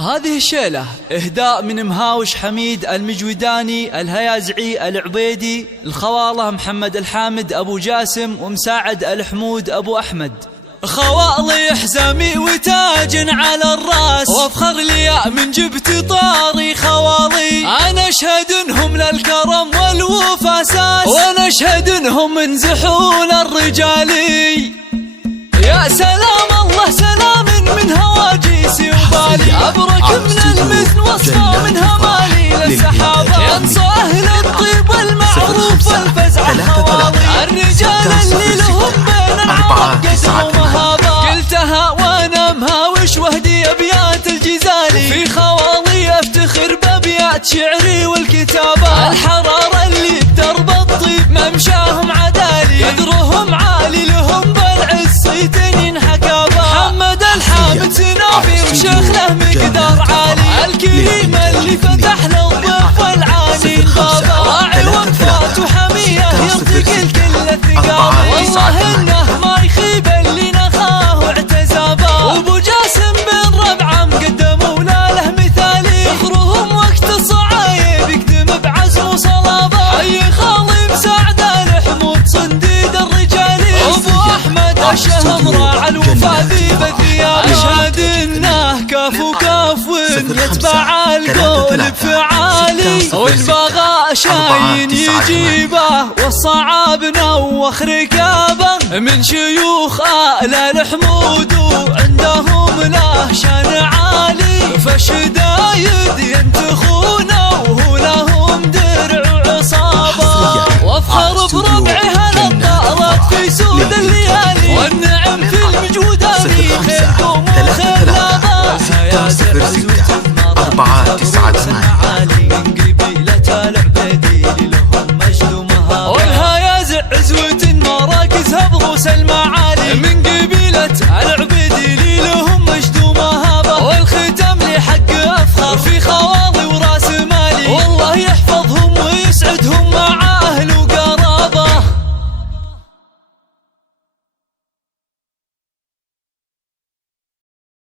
هذه الشيلة إهداء من مهاوش حميد المجوداني الهيازعي العبيدي، الخواله محمد الحامد أبو جاسم ومساعد الحمود أبو أحمد. خوالي حزامي وتاج على الراس، وافخر لي من جبت طاري خوالي. أنا أشهد إنهم للكرم والوفا ساس، وأنا أشهد إنهم من زحول الرجالي. يا سلام الله سلام من هواجيسي وبالي، أبرك من المثل وصفه من همالي للسحابة. ينصى أهل الطيب والمعروف والفزع الخوالي، الرجال اللي لهم بين العرب قدر ومهابة. قلتها وأنا مهاوش وهدي أبيات الجزالي، في خوالي أفتخر بأبيات شعري والكتابة. الحرارة اللي بدرب الطيب ممشاهم عدالي، قدرهم عالي لهم بالعز ينحكى. محمد الحامد سنافي وشيخ له مقدار عالي، الكريم اللي فتح له الضيف والعاني البابا. راعي وقفات وحمية يرتقي كل الثقافة، والله انه ما يخيب اللي نخاه واعتزابا. وابو جاسم بن ربعه مقدم ولا مثالي، فخرهم وقت الصعايب يقدم بعزم وصلابه. حي خالي مساعد الحمود صنديد الرجالي، ابو احمد الشهم راعى الوفا ذيب الثياب. اشهد انه كاف وكاف يتبع القول بفعالي، والبغاء شاين يجيبه والصعاب نوخ ركابه. من شيوخ آل الحمود وعندهم له شان عالي، فالشدايد ينتخونه وهو لهم درع وعصابه. وافخر بربعي هالطالات في سود الليالي، والنعم في المجوداني خيركم وخير لابا.